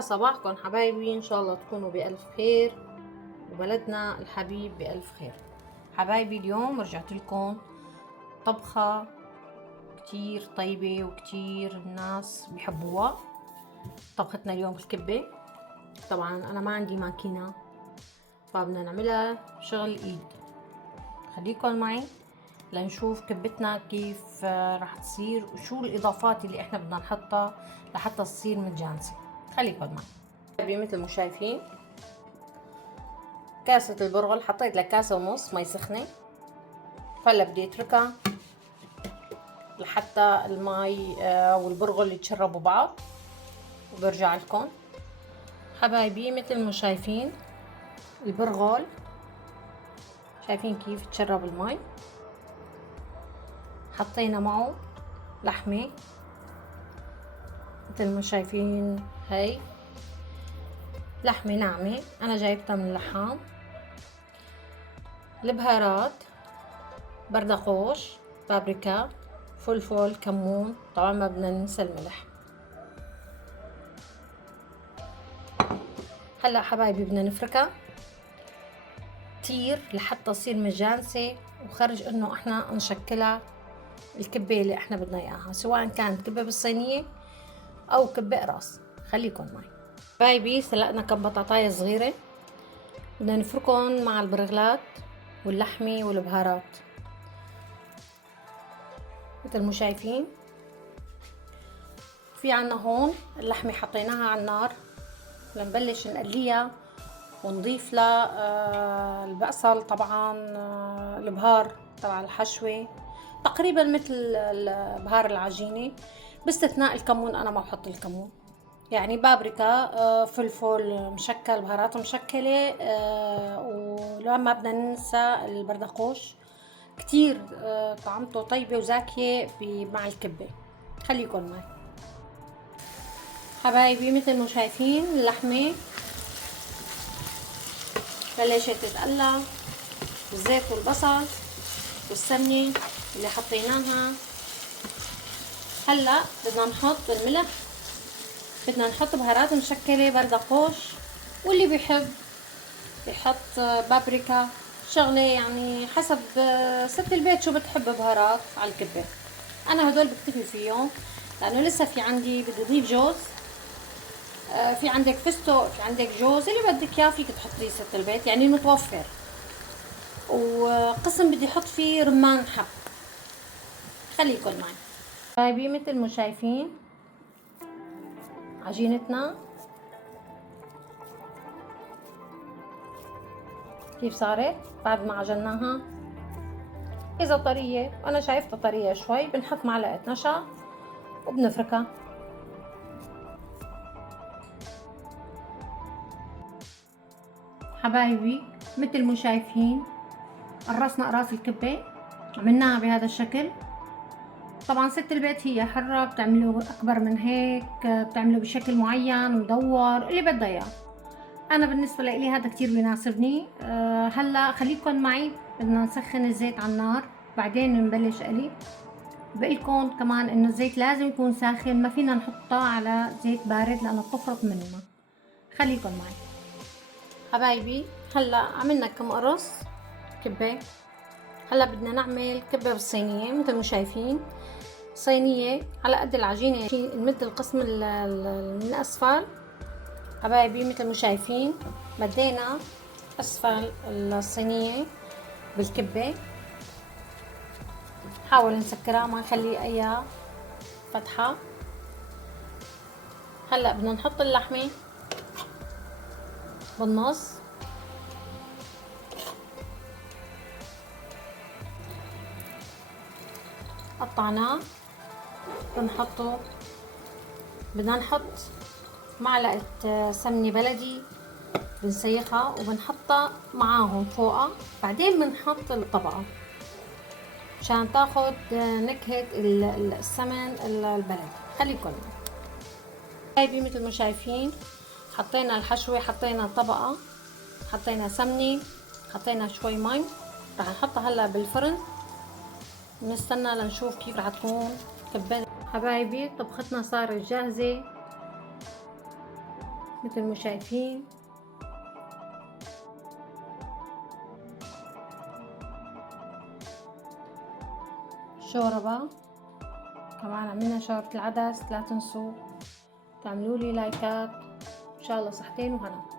صباحكم حبايبي، ان شاء الله تكونوا بألف خير وبلدنا الحبيب بألف خير. حبايبي اليوم رجعت لكم طبخة كتير طيبة وكتير الناس بيحبوها. طبختنا اليوم الكبة. طبعا انا ما عندي ماكينة، فبدنا نعملها شغل ايد. خليكم معي لنشوف كبتنا كيف راح تصير وشو الاضافات اللي احنا بدنا نحطها لحتى تصير متجانسة. خليكم معي. مثل ما شايفين كاسة البرغل حطيت لك كاسة ونص مي سخنة، هلا بدي اتركها لحتى المي والبرغل يتشربوا بعض وبرجع لكم. حبايبي مثل ما شايفين البرغل، شايفين كيف تشرب المي. حطينا معه لحمة مثل ما شايفين، هاي لحمة ناعمة انا جايبتها من اللحام. البهارات بردقوش، بابريكا، فلفل، كمون، طبعا ما بدنا ننسى الملح. هلا حبايبي بدنا نفركها كتير لحتى تصير مجانسة وخرج انه احنا نشكلها الكبة اللي احنا بدنا اياها، سواء كانت كبة بالصينية او كبة قراص. خليكن معي. حبايبي سلقنا كم بطاطاية صغيرة، بدنا نفركن مع البرغلات واللحمة والبهارات مثل ما شايفين. في عنا هون اللحمة حطيناها على النار لنبلش نقليها ونضيف لها البقسل، طبعا البهار تبع الحشوة تقريبا مثل بهار العجينة، باستثناء الكمون. انا ما بحط الكمون، يعني بابريكا، فلفل مشكل، بهارات مشكلة، ولما بدنا ننسى البردقوش كتير طعمته طيبة وزاكية مع الكبة. خليكن معي حبايبي. مثل ما شايفين اللحمة بلشت تتقلى بالزيت والبصل والسمنة اللي حطيناها. هلا بدنا نحط الملح، بدنا نحط بهارات مشكلة، بردقوش، واللي بيحب يحط بابريكا، شغلة يعني حسب ست البيت شو بتحب بهارات على الكبة. انا هدول بكتفي فيهم لانه لسه في عندي بدي اضيف جوز. في عندك فستق، في عندك جوز، اللي بدك اياه فيك تحطيه ست البيت يعني متوفر. وقسم بدي احط فيه رمان حب. خليكن معي حبايبي. مثل ما شايفين عجينتنا كيف صارت بعد ما عجناها. اذا طرية، وانا شايفتها طرية شوي، بنحط معلقة نشا وبنفركها. حبايبي مثل ما شايفين قرصنا قراص الكبة، عملناها بهذا الشكل. طبعا ست البيت هي حرة، بتعمله اكبر من هيك، بتعمله بشكل معين ومدور اللي بدها اياه. انا بالنسبة لي هذا كتير بيناسبني. هلا خليكن معي، بدنا نسخن الزيت على النار بعدين نبلش قلي. بقلكن كمان انه الزيت لازم يكون ساخن، ما فينا نحطه على زيت بارد لانه بتفرط مننا. خليكن معي حبايبي. هلا عملنا كم قرص كبة. هلا بدنا نعمل كبة بالصينية مثل ما شايفين، صينية على قد العجينة، نمد القسم من اسفل. حبايبي مثل ما شايفين مدينا اسفل الصينية بالكبة، حاول نسكرها ما نخلي اي فتحة. هلا بدنا نحط اللحمة بالنص، قطعناه بنحطه. بدنا نحط معلقة سمنة بلدي بنسيخها وبنحطها معاهم فوقها، بعدين بنحط الطبقة مشان تاخد نكهة السمن البلدي. خليكم هاي مثل ما شايفين حطينا الحشوة، حطينا طبقة، حطينا سمنة، حطينا شوي مي. رح نحطها هلا بالفرن ونستنى لنشوف كيف رح تكون كبة. حبايبي طبختنا صارت جاهزة. مثل ما شايفين. شوربة كمان عملنا شوربة العدس، لا تنسوا تعملوا لي لايكات. ان شاء الله صحتين وهنا.